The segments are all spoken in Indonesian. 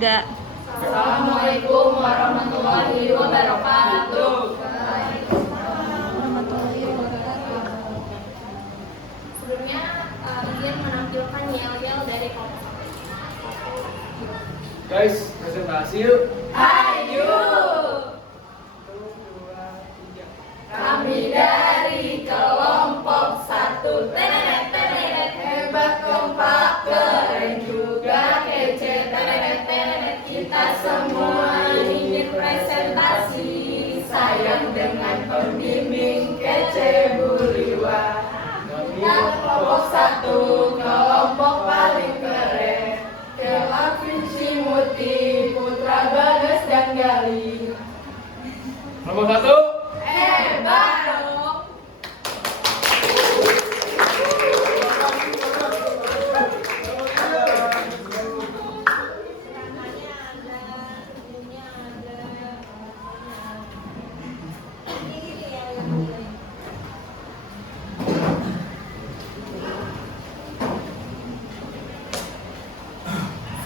Enggak. Assalamualaikum warahmatullahi wabarakatuh. Sebelumnya Rian menampilkan yel-yel dari kelompok. Guys, presentasi yuk. Ayo. Kami dari kelompok 1 tenet tenet, hebat kompak keren juga kece tenet tenet. Kita semua ingin presentasi, sayang dengan pembimbing kece buliwa. Kita kelompok 1, kelompok paling keren. Kelvin, Cimuti, Putra, Bagas, dan Gali. Nomor 1. Hebat dong.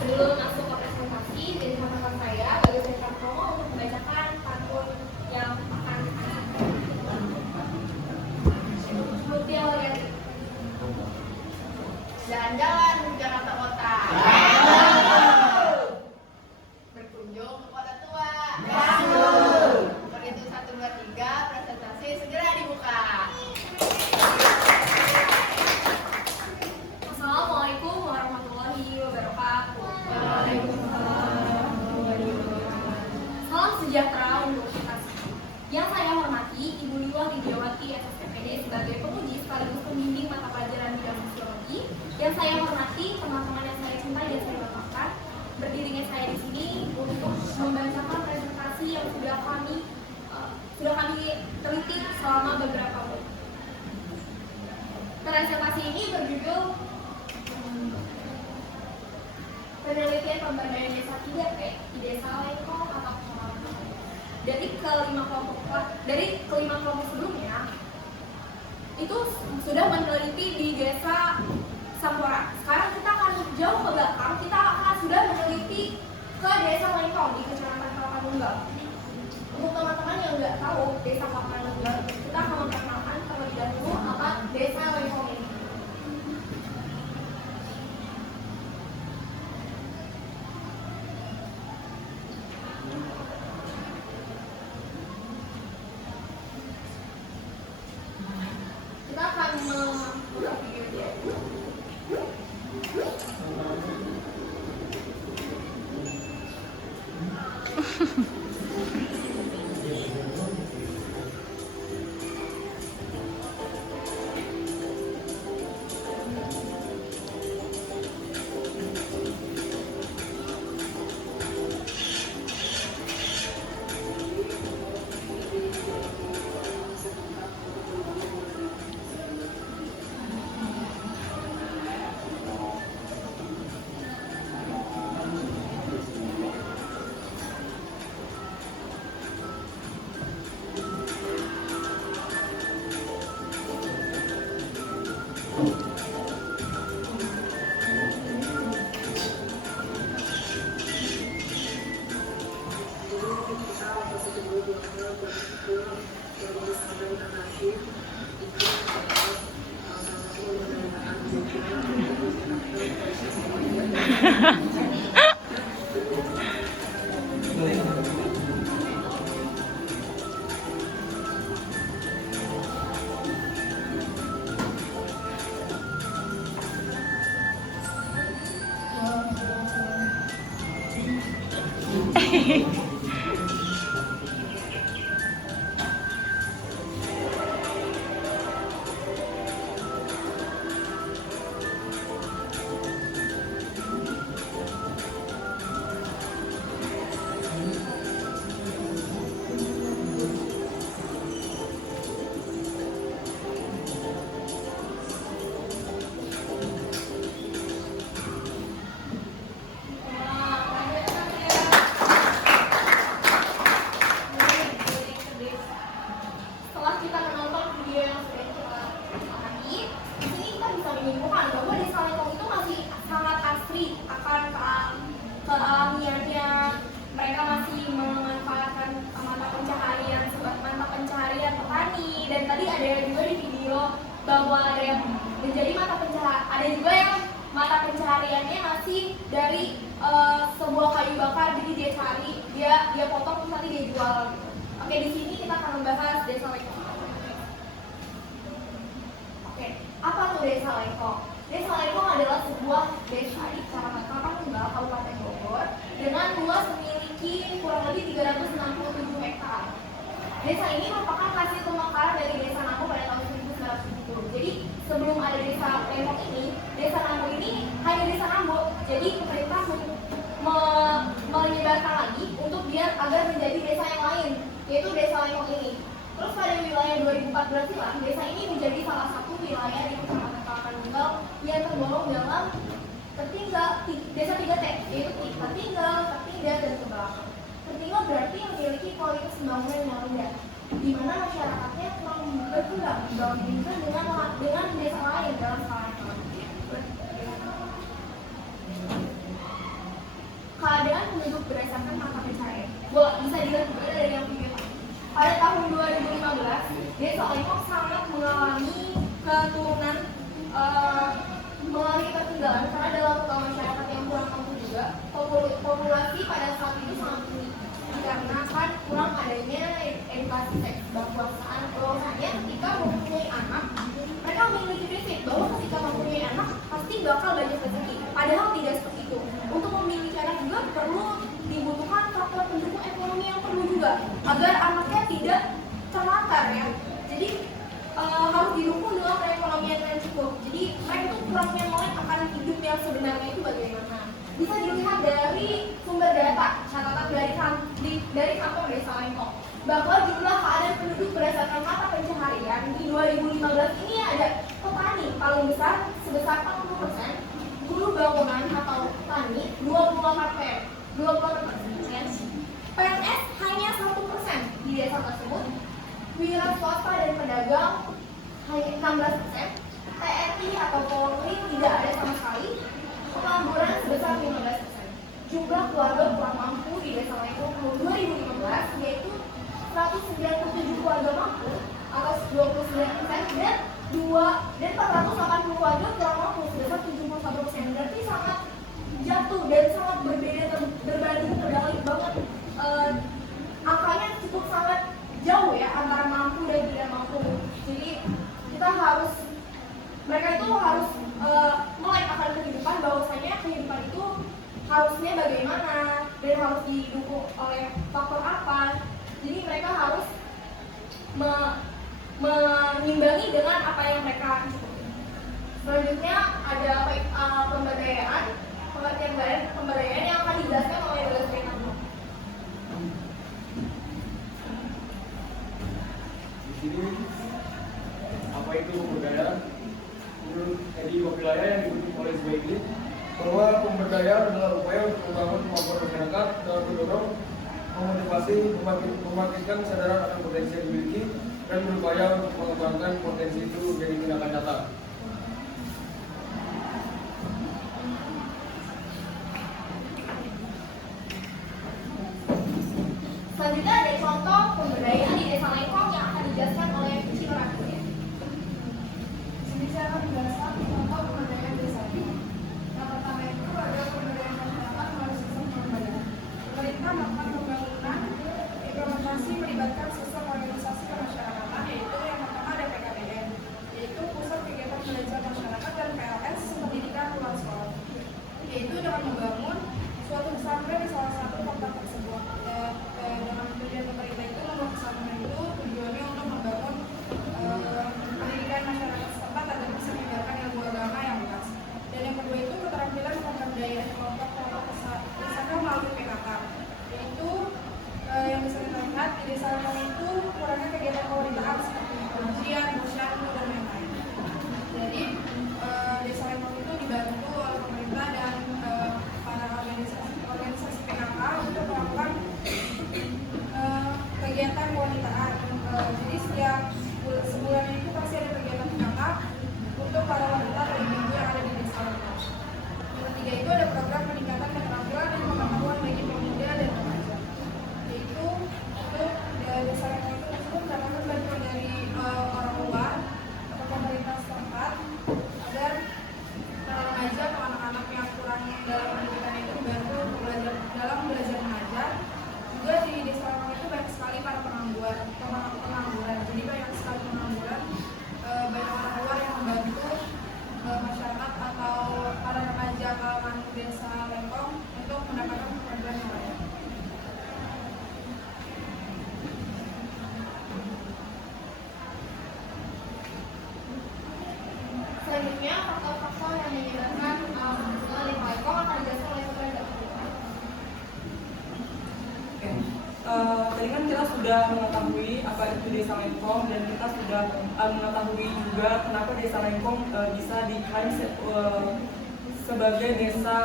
Sebelum masuk ke presentasi, jadi harapan saya bagi Sektor Promo untuk membacakan pantun yang akan Mutia Wariati. Jalan-jalan ke Jakarta Kota. Berkunjung ke kota tua. Berhitung 1, 2, 3, presentasi segera dibuka. Assalamualaikum warahmatullahi wabarakatuh. Salam sejahtera untuk kita semua. Yang saya hormati Ibu Liwah Widiawati SSPPD sebagai penguji sekaligus pembimbing mata pelajaran bidang sosiologi. Yang saya hormati teman-teman yang saya cintai dan saya banggakan. Berdirinya saya di sini untuk membacakan presentasi yang sudah kami teliti selama beberapa bulan. Presentasi ini berjudul penelitian pemberdayaan desa 3P di Desa Lengkong atau Kecamatan. Dari kelima kelompok sebelumnya itu sudah meneliti di Desa Sampora. Sekarang kita akan jauh ke belakang, kita akan sudah meneliti ke Desa Lengkong di Kecamatan Kelapa-Nunggal. Untuk teman-teman yang nggak tahu Desa Kelapa-Nunggal, kita akan memperkenalkan terlebih dahulu apa Desa Lengkong ini. Kita akan membuka video dia. dia potong terus nanti dia jual gitu. Oke, di sini kita akan membahas desa Lengkong. Oke, apa tuh desa Lengkong? Desa Lengkong adalah sebuah desa di Kecamatan Tunggal, Kabupaten Bogor dengan luas memiliki kurang lebih 367 hektar. Desa ini merupakan hasil pemekaran dari Desa Nambo pada tahun 1970. Jadi sebelum ada Desa Lengkong ini, Desa Nambo ini hanya Desa Nambo. Jadi pemerintah menyebarkan lagi untuk biar agar menjadi desa yang lain, yaitu Desa Lengkong ini. Terus pada wilayah 2014 silam, desa ini menjadi salah satu wilayah di Kecamatan Tunggal yang tergolong dalam desa 3T, yaitu tertinggal, tertindas, dan terbelakang. Tertinggal berarti memiliki kualitas pembangunan yang rendah, di mana masyarakatnya kurang berkembang dibandingkan dengan desa lain dalam skala ekonomi. Keadaan penduduk berdasarkan mata pencaharian. Bisa dilihat juga dari yang video tadi. Pada tahun 2015, Desa Lengkong sangat mengalami keturunan mengalami ketinggalan karena dalam masyarakat yang kurang mampu juga populasi pada saat itu sangat tinggi dikarenakan kurang adanya edukasi seks bahwasanya ketika mempunyai anak mereka memiliki prinsip bahwa ketika mempunyai anak pasti bakal banyak rezeki, padahal tidak seperti itu. Untuk memiliki anak juga perlu dibutuhkan faktor pendukung ekonomi yang perlu juga agar anaknya tidak terlantar ya. Jadi harus didukung dengan perekonomian yang cukup. Jadi mereka itu kurangnya melek akan hidup yang sebenarnya itu bagaimana. Bisa dilihat dari sumber data catatan dari kantor Desa Lengkong bahwa jumlah keadaan penduduk berdasarkan mata pencaharian di 2015 ini ada petani paling besar sebesar 40%, buruh bangunan atau tani 28%, PNS hanya 1% di desa tersebut, wira swasta dan pedagang hanya 16%, TNI atau Polri tidak ada sama sekali, pengangguran sebesar 15%. Jumlah keluarga kurang mampu di Desa Lengkong tahun 2015 yaitu 197 keluarga mampu atau 29% dan 480 keluarga kurang mampu sebesar 71%. Berarti sangat jatuh dan sangat berbeda berbanding terbalik banget. Angkanya cukup sangat jauh ya antara mampu dan tidak mampu. Jadi mereka itu harus melek akan kehidupan, bahwasanya kehidupan itu harusnya bagaimana dan harus didukung oleh faktor apa. Jadi mereka harus mengimbangi dengan apa yang mereka cukupi. Selanjutnya ada pemberdayaan yang akan dijelaskan oleh Doles Renando. Di sini apa itu pemberdayaan? Menurut Edi Wapilaya yang dikutip oleh Zbaigli, bahwa pemberdayaan adalah upaya untuk membangun kemampuan masyarakat dalam mendorong, memotivasi, membangkitkan kesadaran akan potensi yang dimiliki dan berupaya untuk mengembangkan potensi itu menjadi tindakan nyata. Selanjutnya ada contoh pemberdayaan di Desa Lengkong yang akan dijelaskan oleh Cino Rakyat. Ini saya akan menjelaskan contoh pemberdayaan desa. Yang pertama itu adalah pemberdayaan masyarakat melalui sistem pemberdayaan. Pemerintah melakukan pembangunan implementasi melibatkan sistem organisasi kemasyarakatan, yaitu yang pertama ada PKBM, yaitu Pusat Kegiatan Belajar Masyarakat, dan PLS Pendidikan Luar Sekolah, yaitu dengan membangun suatu pesantren di salah satu kota tersebut. Dengan tujuan pemerintah itu membuat pesantren itu tujuannya untuk membangun pendidikan masyarakat setempat agar bisa menyebarkan ilmu agama yang luas. Dan yang kedua itu keterampilan pemberdayaan kelompok-kelompok usaha melalui PKK, yaitu yang bisa kita lihat di Desa Lengkong itu kurangnya kegiatan kewirausahaan seperti pengajian, posyandu, dan lain-lain. Jadi Desa Lengkong itu dibantu oleh pemerintah dan para organisasi PKK untuk melakukan tadi kan kita sudah mengetahui apa itu desa lengkong dan kita sudah mengetahui juga kenapa desa lengkong bisa diklaim sebagai desa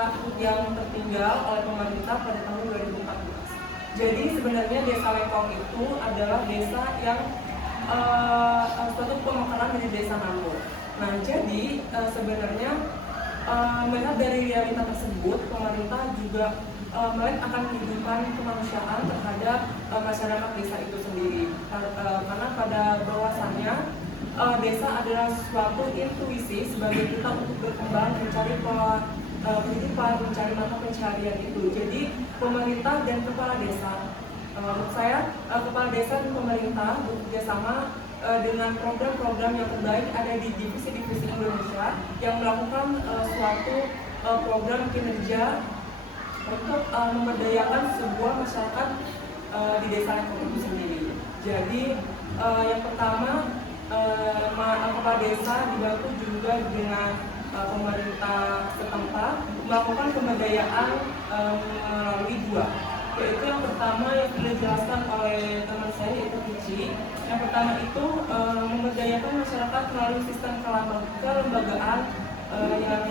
yang tertinggal oleh pemerintah pada tahun 2014. Jadi sebenarnya desa lengkong itu adalah desa yang suatu pemekaran dari desa Nambo. Nah jadi sebenarnya melihat dari realita tersebut, pemerintah juga melihat akan kehidupan kemanusiaan terhadap masyarakat desa itu sendiri. Karena pada bahwasannya desa adalah suatu intuisi sebagai kita untuk berkembang, mencari pola kehidupan, mencari mata pencaharian itu. Jadi pemerintah dan kepala desa, menurut saya kepala desa dan pemerintah bekerja sama dengan program-program yang terbaik ada di divisi-divisi Indonesia yang melakukan suatu program kinerja untuk memberdayakan sebuah masyarakat di desa lengkong itu sendiri. Jadi yang pertama kepala desa dibantu juga dengan pemerintah setempat melakukan pemberdayaan melalui dua, yaitu yang pertama yang sudah dijelaskan oleh teman saya yaitu Kici. Yang pertama itu memberdayakan masyarakat melalui sistem kelembagaan yang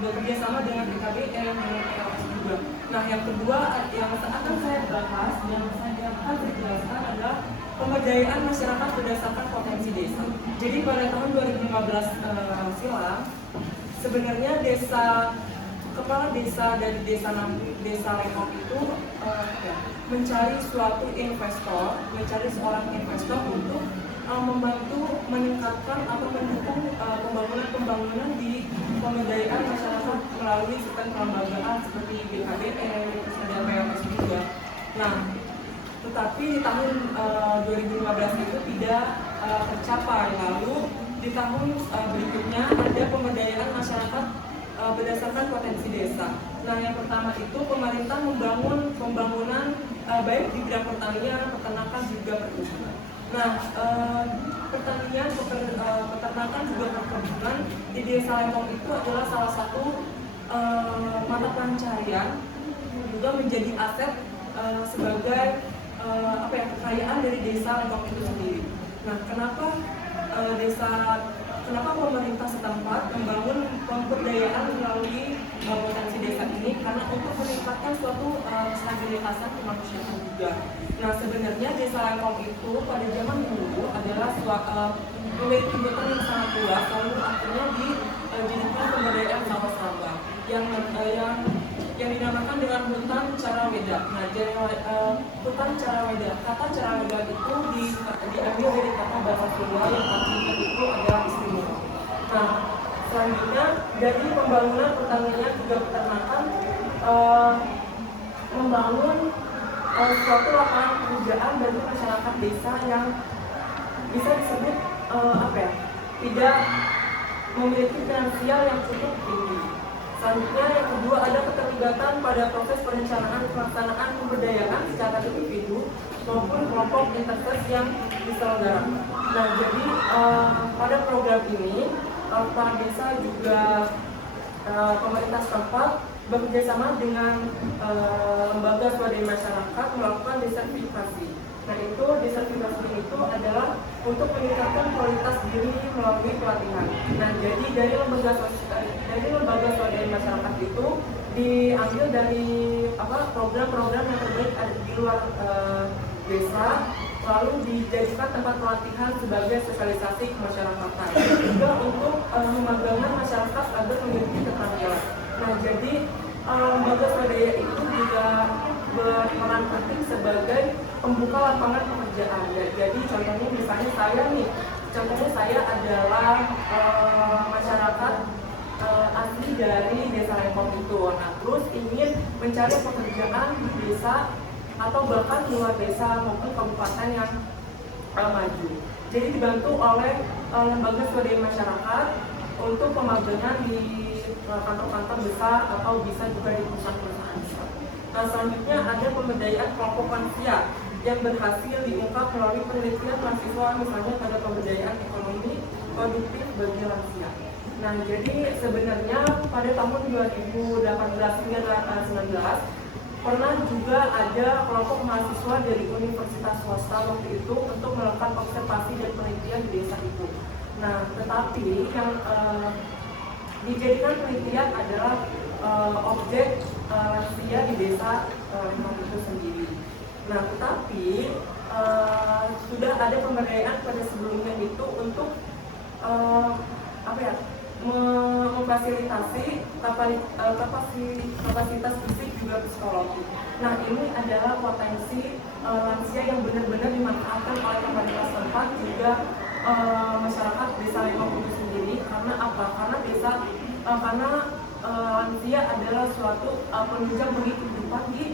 bekerja sama dengan BKBM, dengan PLS juga. Nah yang kedua yang akan saya bahas dan yang akan saya jelaskan adalah pemberdayaan masyarakat berdasarkan potensi desa. Jadi pada tahun 2015 silam sebenarnya kepala desa dari desa Lengkong itu mencari suatu investor, mencari seorang investor untuk membantu meningkatkan atau mendukung pembangunan di pemberdayaan masyarakat melalui sistem kelembagaan seperti BKBM, dan PLS juga. Nah, tetapi di tahun 2015 itu tidak tercapai. Lalu di tahun berikutnya ada pemberdayaan masyarakat berdasarkan potensi desa. Nah, yang pertama itu pemerintah membangun pembangunan baik di bidang pertanian, peternakan juga perkebunan. Nah, pertanian, peternakan juga perkebunan di desa Lengkong itu adalah salah satu mata pencaharian, juga menjadi aset sebagai kekayaan dari desa Lengkong itu sendiri. Nah, kenapa pemerintah setempat membangun pemberdayaan melalui potensi desa ini? Karena untuk meningkatkan suatu stabilitasan kemanusiaan juga. Nah, sebenarnya desa Lengkong itu pada zaman dulu adalah memiliki hutan yang sangat luas, lalu akhirnya dijadikan pemberdayaan sawah-sawah yang dinamakan dengan hutan Caraweda. Nah, hutan Caraweda, kata Caraweda itu diambil dari kata bahasa Sunda yang artinya itu adalah istimewa. Nah, selanjutnya dari pembangunan pertanian juga peternakan membangun suatu lapangan pekerjaan bagi masyarakat desa yang bisa disebut tidak memiliki finansial yang cukup tinggi. Selanjutnya yang kedua ada keterlibatan pada proses perencanaan pelaksanaan pemberdayaan secara individu maupun kelompok interses yang diselenggarakan. Nah, jadi pada program ini kepala desa juga pemerintah setempat bekerjasama dengan lembaga swadaya masyarakat melakukan desertifikasi. Nah, itu desertifikasi itu adalah untuk meningkatkan kualitas diri melalui pelatihan. Nah, jadi dari lembaga swadaya masyarakat itu diambil dari program-program yang terbaik ada di luar desa, lalu dijadikan tempat pelatihan sebagai sosialisasi kemasyarakatan, juga untuk memagangkan masyarakat agar memiliki keterampilan. Nah, jadi lembaga swadaya itu juga berperan penting sebagai pembuka lapangan pekerjaan. Jadi contohnya misalnya saya adalah masyarakat asli dari desa Lengkong itu. Nah, terus ingin mencari pekerjaan di desa atau bahkan di luar desa maupun kabupaten yang maju. Jadi dibantu oleh lembaga swadaya masyarakat untuk pemagangan di kantor-kantor besar atau bisa juga di perusahaan-perusahaan besar. Nah, selanjutnya ada pemberdayaan kelompok lansia yang berhasil diungkap melalui penelitian mahasiswa misalnya pada pemberdayaan ekonomi produktif bagi lansia. Nah, jadi sebenarnya pada tahun 2018 hingga 2019 pernah juga ada kelompok mahasiswa dari universitas swasta waktu itu untuk melakukan observasi dan penelitian di desa itu. Nah, tetapi yang dijadikan penelitian adalah objek lansia di desa Lembang itu sendiri. Nah, tetapi sudah ada pemberdayaan pada sebelumnya itu untuk memfasilitasi kapasitas fisik juga psikologi. Nah, ini adalah potensi lansia yang benar-benar dimanfaatkan oleh pemerintah setempat juga masyarakat desa Lembang itu sendiri. Karena apa? Karena lansia adalah suatu penunjang bagi kehidupan di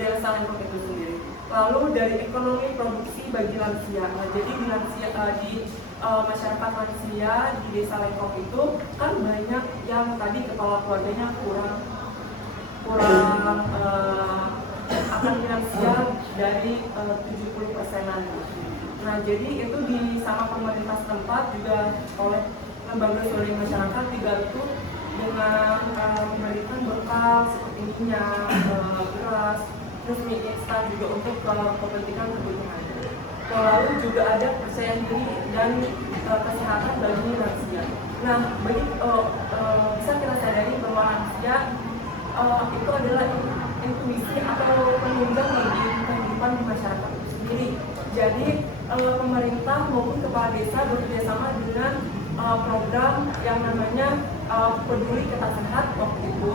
desa Lembang itu sendiri. Lalu dari ekonomi produksi bagi lansia. Nah, jadi di masyarakat lansia di desa Lembang itu kan banyak yang tadi kepala keluarganya kurang akan finansial dari 70%-an. Nah, jadi itu sama pemerintah setempat juga oleh lembaga swadaya masyarakat dibantu dengan memberikan bekal seperti minyak, beras, terus mie instan juga untuk kepentingan kebutuhan. Lalu juga ada percayaan diri dan kesehatan bagi lansia. Nah, bisa kita sadari bahwa lansia itu adalah intuisi atau penunjang bagi kehidupan di masyarakat itu sendiri. Jadi pemerintah maupun kepala desa bekerjasama dengan program yang namanya Peduli Kita Sehat waktu itu,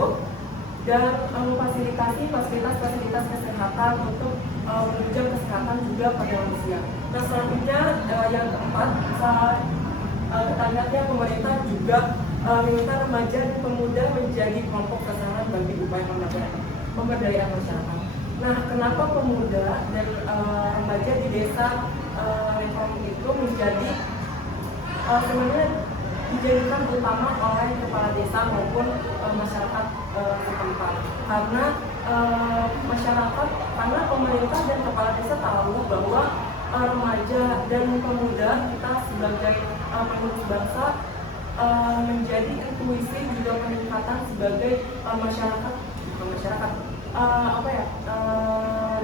dan memfasilitasi fasilitas kesehatan untuk menunjang kesehatan juga pada lansia. Nah, selanjutnya yang keempat, kita lihat ya, pemerintah juga meminta remaja dan pemuda menjadi kelompok sasaran bagi upaya pemberdayaan masyarakat. Nah, kenapa pemuda dan remaja di desa Lembang itu menjadi sebenarnya dijadikan utama oleh kepala desa maupun masyarakat setempat? Karena karena pemerintah dan kepala desa tahu bahwa remaja dan pemuda kita sebagai penerus bangsa menjadi intuisi juga peningkatan sebagai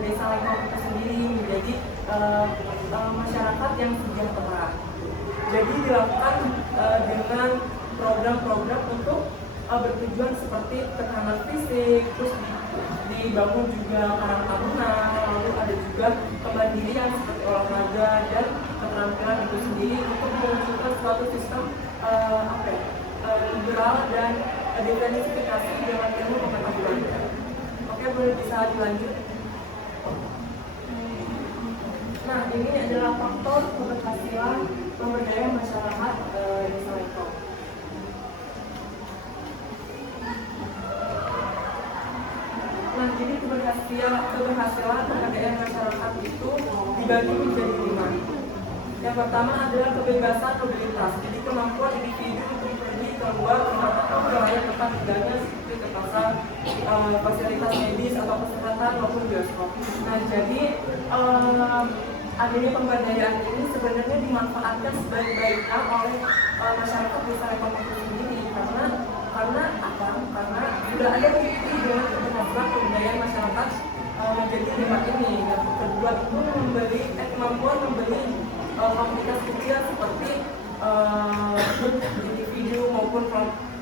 desa Lembang itu sendiri menjadi masyarakat yang sejahtera. Jadi dilakukan dengan program-program untuk bertujuan seperti ketahanan fisik, terus dibangun juga karang taruna, lalu ada juga kemandirian seperti olahraga dan keterampilan itu sendiri untuk menunjukkan suatu sistem liberal dan diversifikasi dengan ilmu pengetahuan. Oke, boleh bisa dilanjut. Nah, ini adalah faktor keberhasilan pemberdayaan masyarakat desa Lembang. Nah, jadi keberhasilan pemberdayaan masyarakat itu dibagi menjadi 5. Yang pertama adalah kebebasan mobilitas, jadi kemampuan individu untuk pergi keluar ke wilayah tempat tinggalnya seperti ke pasar, fasilitas medis atau kesehatan maupun bioskop. Nah, jadi adanya pemberdayaan ini sebenarnya dimanfaatkan sebaik-baiknya oleh masyarakat desa Lembang itu sendiri. Karena sudah ada bukti dengan keberhasilan pemberdayaan masyarakat menjadi 5 ini. Yang kedua itu kemampuan membeli komoditas kecil seperti individu maupun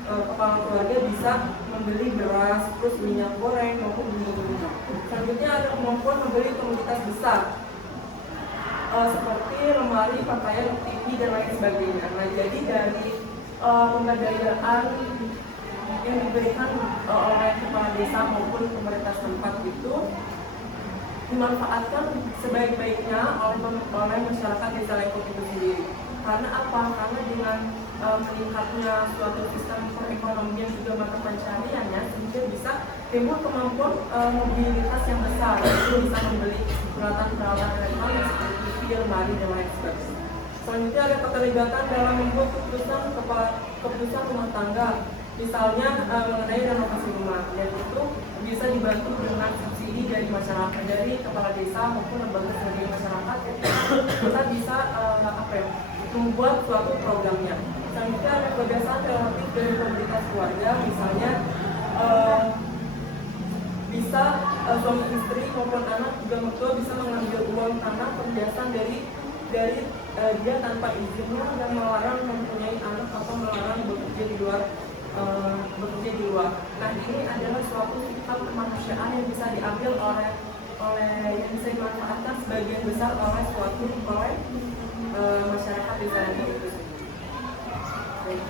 kepala keluarga bisa membeli beras, terus minyak goreng maupun minyak. Selanjutnya ada kemampuan membeli komoditas besar seperti lemari, pakaian, TV dan lain sebagainya. Nah, jadi dari pemberdayaan yang diberikan oleh kepala desa maupun pemerintah setempat itu dimanfaatkan sebaik-baiknya oleh masyarakat desa Lembang itu sendiri. Karena apa? Karena dengan meningkatnya suatu sistem perekonomian juga mata pencariannya, sehingga bisa timbul kemampuan mobilitas yang besar, itu bisa membeli peralatan elektronik seperti TV, lemari dan lain sebagainya. Selanjutnya ada keterlibatan dalam membuat keputusan rumah tangga, misalnya mengenai renovasi rumah, dan itu bisa dibantu dengan subsidi dari masyarakat, dari kepala desa maupun lembaga swadaya masyarakat. Kita bisa membuat suatu programnya. Selanjutnya ada kebiasaan relatif dari komunitas keluarga, misalnya bisa bisa suami istri maupun anak juga mertua bisa mengambil uang tanah perhiasan dari dia tanpa izinnya dan melarang mempunyai anak atau melarang bekerja di luar. Nah, ini adalah suatu sifat kemanusiaan yang bisa diambil oleh yang bisa dimanfaatkan sebagian besar oleh masyarakat desa itu sendiri.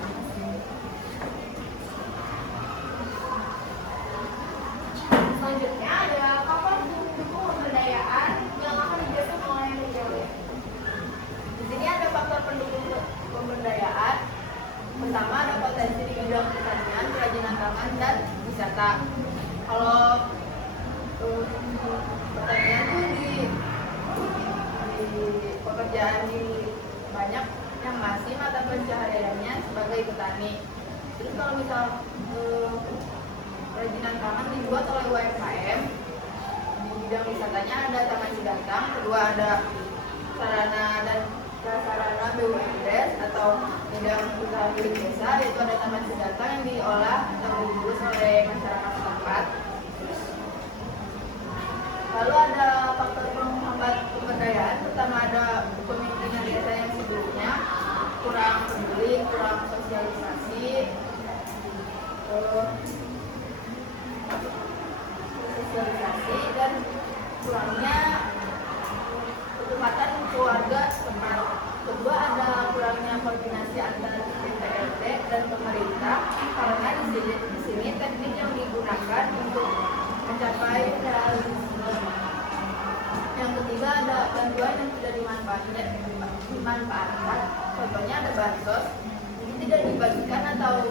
Selanjutnya ada faktor pendukung pemberdayaan yang akan dijelaskan oleh Rizal. Di sini ada faktor pendukung pemberdayaan. Pertama ada potensi di bidang pertanian, kerajinan tangan, dan wisata. Kalau pertanian tuh di pekerjaan di banyak yang masih mata pencahariannya sebagai petani. Terus kalau misal kerajinan tangan dibuat oleh UMKM, di bidang wisatanya ada Taman Sidatang, kedua ada sarana dan prasarana BUMDes atau bidang usaha milik desa, yaitu ada Taman Sidatang yang diolah atau diurus oleh masyarakat setempat. Lalu ada faktor penghambat pemberdayaan, pertama ada pemimpinan desa yang sebelumnya kurang peduli, kurang sosialisasi, dan kurangnya ketepatan keluarga setempat. Kedua ada kurangnya koordinasi antara PTRT dan pemerintah karena di sini teknik yang digunakan untuk mencapai realisme. Yang ketiga ada bantuan yang tidak dimanfaatkan. Contohnya ada bansos ini tidak dibagikan atau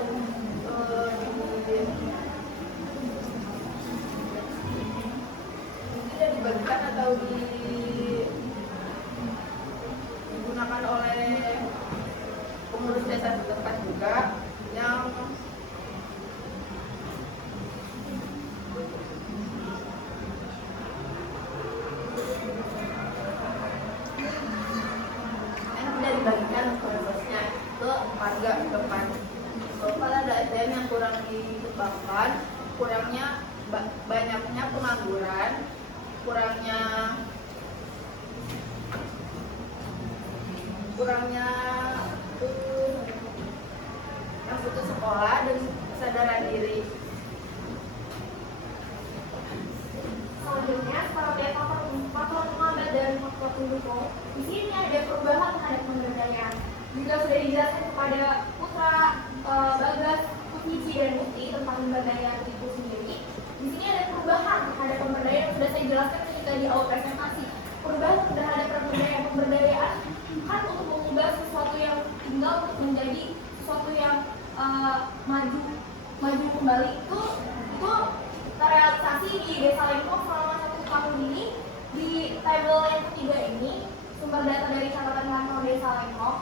digunakan oleh pengurus desa setempat juga yang tidak dibagikan kepada bosnya ke warga depan. Kalau ada SDM yang kurang dikembangkan, kurangnya banyaknya pengangguran, kurangnya yang putus sekolah dan kesadaran diri. Selanjutnya, seperti faktor penghambat dan faktor pendukung, di sini ada perubahan terhadap pemberdayaan. Juga sudah dijelaskan kepada Putra, Bagas, Putri, dan Muti tentang pemberdayaan itu sendiri. Di sini ada perubahan terhadap pemberdayaan yang sudah saya jelaskan ketika di awal presentasi. Perubahan terhadap pemberdayaan kan untuk mengubah sesuatu yang tinggal untuk menjadi sesuatu yang maju kembali itu terrealisasi di Desa Lengkong selama 1 tahun ini. Di tabel yang ketiga ini sumber data dari catatan kantor Desa Lengkong.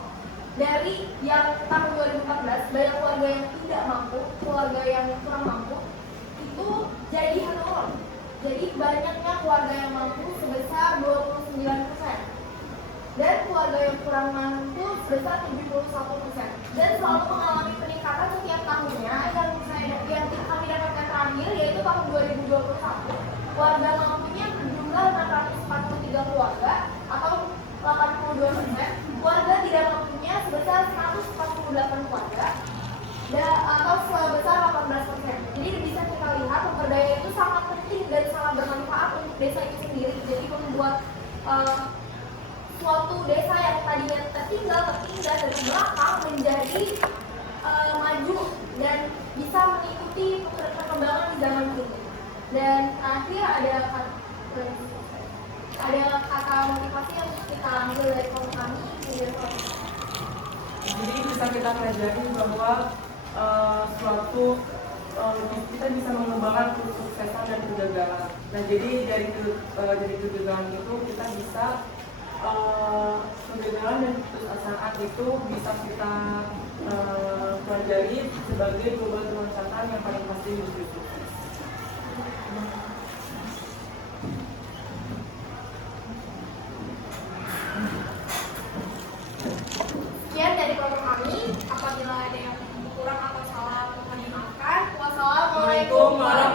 Dari yang tahun 2014 banyak keluarga yang tidak mampu, keluarga yang kurang mampu itu jadi menurun. Jadi banyaknya keluarga yang mampu sebesar 29%. Dan keluarga yang kurang mampu sebesar 71%. Dan selalu mengalami peningkatan setiap tahunnya. Yang kami dapatkan terakhir yaitu tahun 2021. Keluarga mampunya berjumlah 643 keluarga atau 82%. Keluarga tidak mampunya sebesar 148 keluarga atau sebesar 18%. Jadi bisa kita lihat pemberdayaan itu sangat penting dan sangat bermanfaat untuk desa itu sendiri. Jadi membuat suatu desa yang tadinya tertinggal dan belakang menjadi maju dan bisa mengikuti perkembangan di zaman kini. Dan akhir ada kata motivasi yang kita ambil dari kelompok kami. Jadi bisa kita pelajari bahwa kita bisa mengembangkan kesuksesan dan kegagalan. Nah, jadi dari kegagalan itu kita bisa kegagalan dan keputusasaan itu bisa kita pelajari sebagai global loncatan yang paling pasti menuju sukses. Sekian dari kelompok kami. Apabila ada yang kurang atau salah mohon dimaafkan. Wassalamualaikum warahmatullahi wabarakatuh.